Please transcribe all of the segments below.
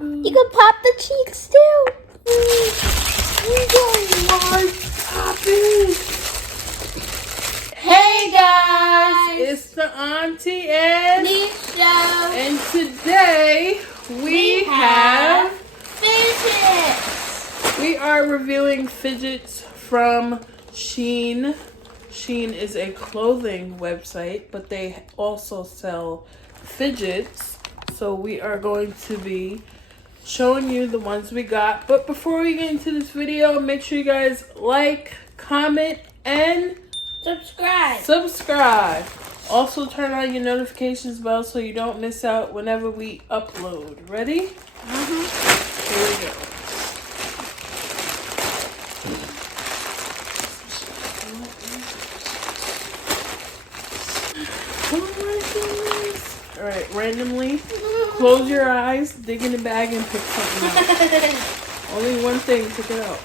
You can pop the cheeks too. We got large popping. Hey guys, It's the Auntie and Nisha. And today we have Fidgets. we are reviewing Fidgets from Shein. Shein is a clothing website, but they also sell fidgets. So we are going to be showing you the ones we got. But before we get into this video, make sure you guys like, comment, and subscribe. Also turn on your notifications bell so you don't miss out whenever we upload. Ready? Here we go. Oh my goodness. Alright, randomly close your eyes, dig in the bag, and pick something out. Only one thing, pick it out.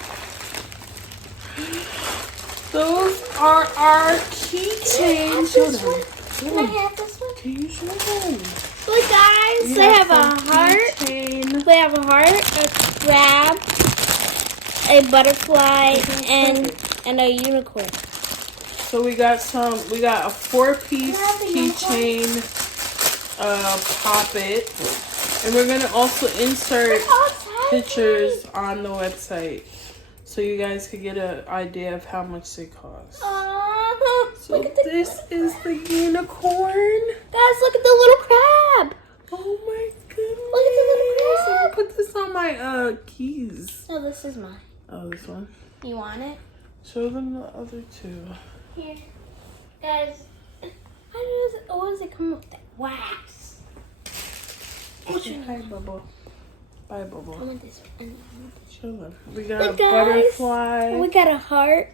Those are our keychains. Show them. Can I have this one? Can you show them? Look guys, they have a heart. Keychain. They have a heart, a crab, a butterfly, and a unicorn. So we got a 4-piece keychain, pop it, and we're gonna also insert pictures on the website so you guys could get an idea of how much they cost. So this is the unicorn. Guys, look at the little crab. Oh my goodness! Look at the little crab. I'm gonna put this on my keys. No, this is mine. Oh, this one. You want it? Show them the other two. Here. Guys, how does it come with that wax? Hi, Bubble. Bye, Bubble. I want this one. Show them. We got Look, a guys. butterfly. We got a heart.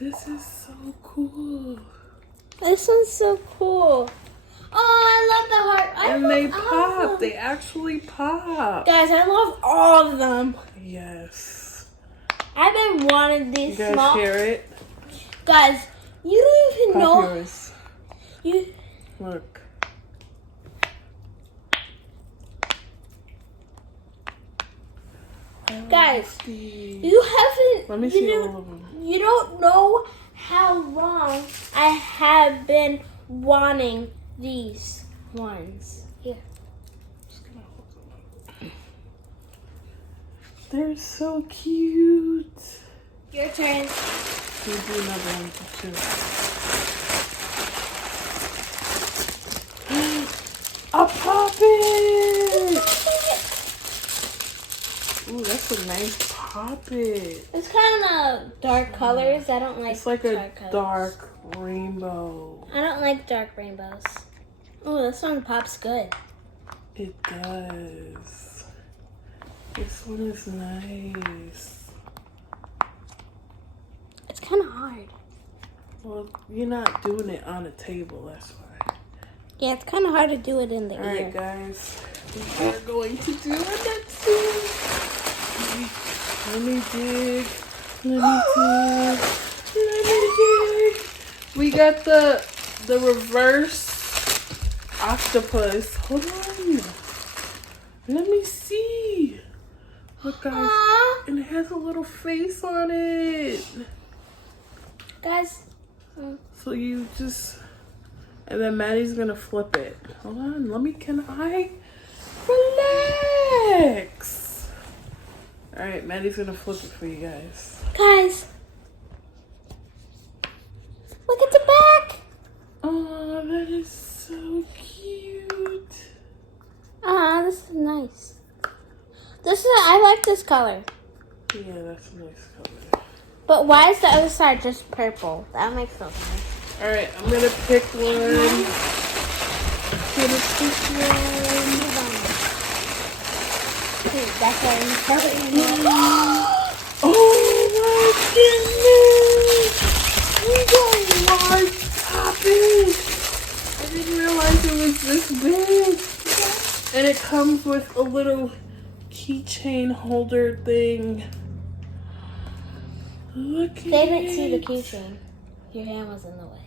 This is so cool. This one's so cool. Oh, I love the heart. And they pop. They actually pop. Guys, I love all of them. Yes. I've been wanting these You guys small. hear it? Guys, you don't even Pop know. yours. You. Look. Guys, These. you haven't. Let me see all of them. You don't know how long I have been wanting these ones. Here. Just gonna hold them up. They're so cute. Your turn. We'll do another one too. A poppet! Ooh, that's a nice poppet. It's kind of dark colors. I don't like. It's like a dark colors. dark rainbow. I don't like dark rainbows. Oh, this one pops good. It does. This one is nice. It's kind of hard. Well, you're not doing it on a table, that's why. Yeah, it's kind of hard to do it in the ear. Alright, guys. We are going to do our next thing. Let me dig. We got the reverse octopus. Hold on. Let me see. Look, guys. And it has a little face on it. Guys. So you just... And then Maddie's gonna flip it. Hold on. Can I? Relax. Alright, Maddie's gonna flip it for you guys. Guys. Look at the back. Oh, that is so cute. This is nice. I like this color. Yeah, that's a nice color. But why is the other side just purple? That makes no sense. Alright, I'm gonna pick one. Gonna pick one. That's what Oh my goodness! We got large popping! I didn't realize it was this big. And it comes with a little keychain holder thing. Look at it. They didn't see the keychain. Your hand was in the way.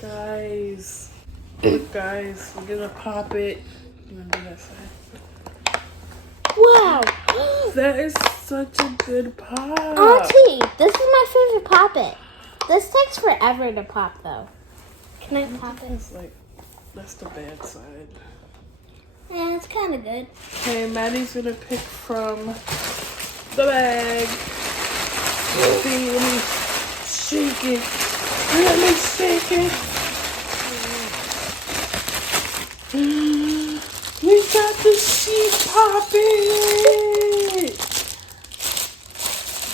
Guys, look guys, we're gonna pop it. I'm gonna do that side. Wow. That is such a good pop. Auntie, this is my favorite Pop-It. This takes forever to pop, though. Can I pop it? It's like, that's the bad side. Yeah, it's kind of good. Okay, Maddie's gonna pick from the bag. See, let me shake it. Let me shake it. We got the sheet Pop-It.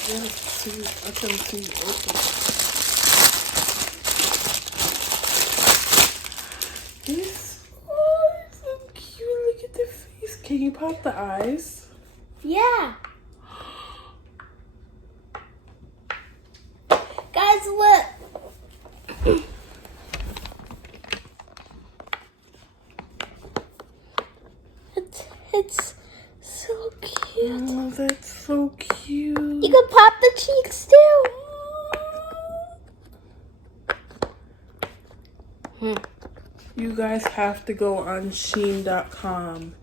Yes, see, I can see it open. This, oh, it's so cute. Look at the face. Can you pop the eyes? Yeah. Guys, look. It's so cute. Oh, that's so cute. You can pop the cheeks too. You guys have to go on Shein.com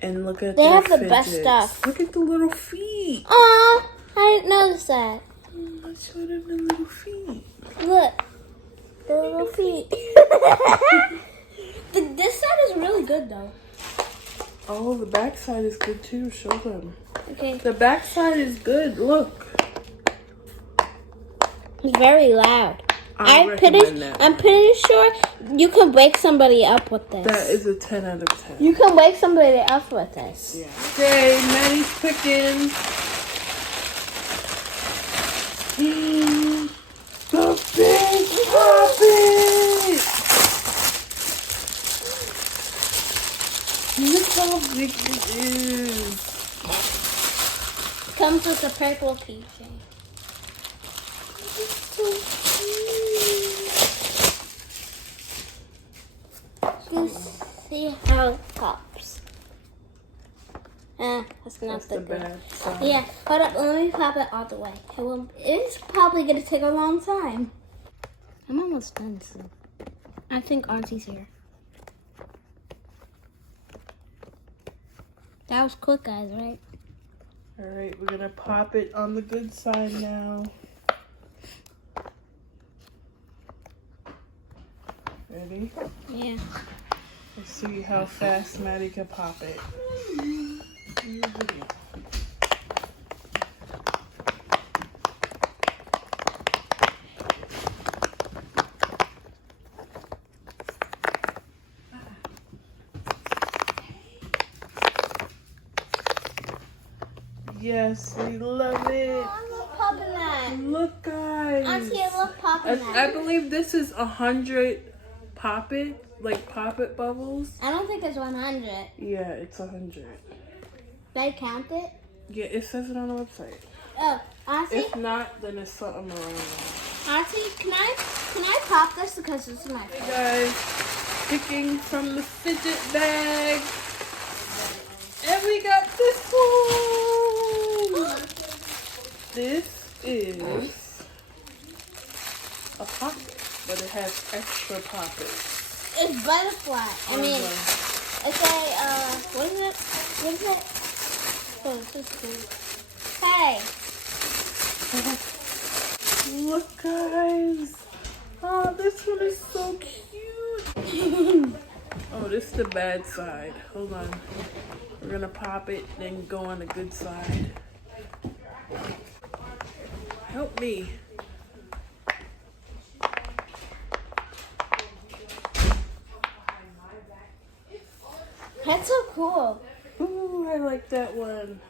and look at They their have the best Fidgets. stuff. Look at the little feet. Aw, I didn't notice that. I showed them the little feet. Look, the little feet. This side is really good though. Oh, the back side is good too. Show them. Okay. The back side is good. Look. It's very loud. I'm recommend that. I'm pretty sure you can wake somebody up with this. That is a 10 out of 10. You can wake somebody up with this. Yeah. Okay, Maddie's picking. The big Pop-It! Look how big it is. Comes with a purple keychain. It's so cute. You see how it pops. That's not That's the the good. bad side. Yeah, hold up. Let me pop it all the way. It's probably going to take a long time. I'm almost done, so I think Auntie's here. That was quick, guys, right? Alright, we're gonna pop it on the good side now. Ready? Yeah. Let's see how fast Maddie can pop it. Yes, we love it. I love popping that. Look, guys. Auntie, I love popping that. I believe this is 100 Pop-It, like Pop-It bubbles. I don't think it's 100. Yeah, it's 100. They count it? Yeah, it says it on the website. Oh, Auntie, If not, then it's something wrong. Auntie, can I pop this because this is my Hey favorite? guys, picking from the Fidget bag. And we got this one. This is a Pop-It, but it has extra Pop-Its. It's butterfly. I mean, it's a what is it? What is it? Oh, this is cool. Hey. Look, guys. Oh, this one is so cute. Oh, this is the bad side. Hold on. We're gonna pop it, then go on the good side. Help me. That's so cool. Ooh, I like that one.